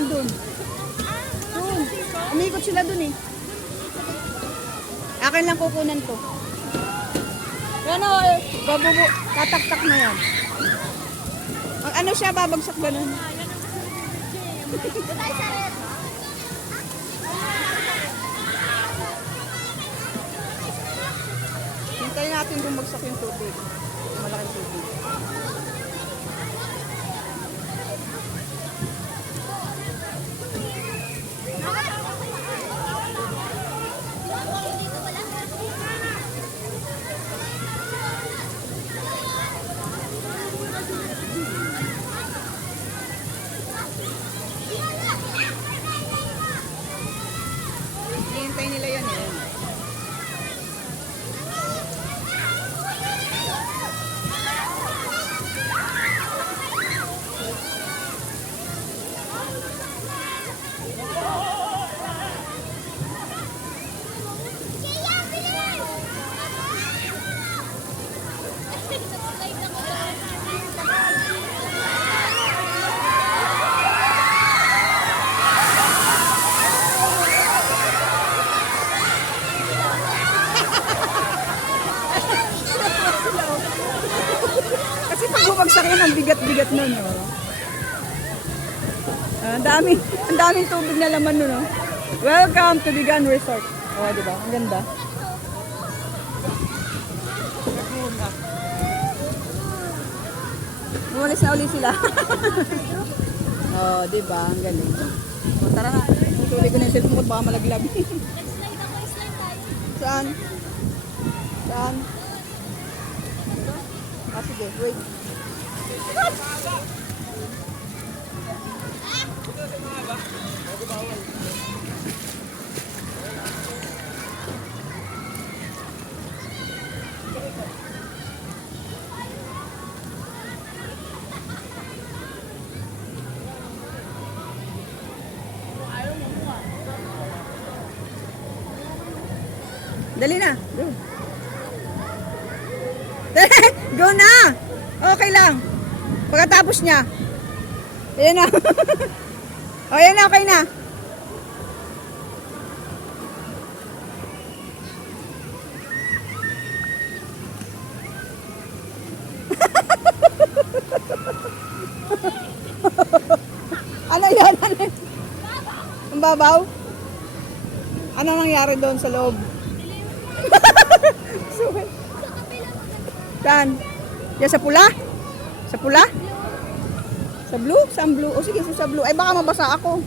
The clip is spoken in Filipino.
nandun. Doon. Umikot sila dun eh. Akin lang kukunan to. Yan o, babubo. Tatak-tak na yan. Ang ano siya, babagsak ganun. Hintayin natin bumagsak yung tubig. Malaking tubig. Hintay nila yan eh. Kasi pag bumagsak yan, ang bigat-bigat nun. Oh. Ang daming tubig na laman nun. Oh. Welcome to Bigan Resort. Oh, diba? Ang ganda. Umalis na ulit sila. Oh, diba? Ang galing. Oh, tara na. Tuloy ko na yung cellphone ko, baka malaglag. Saan? Saan? Ah, sige, wait. Dali na. Go. Go na. Okay lang. Pagkatapos niya. Ayan na. O, ayan na. Okay na. Ano yan? Ang babaw? Ano nangyari doon sa loob? Saan? Yan sa pula? Sa pula? Sa blue? Saan blue? O sige, sa blue. Ay baka mabasa ako.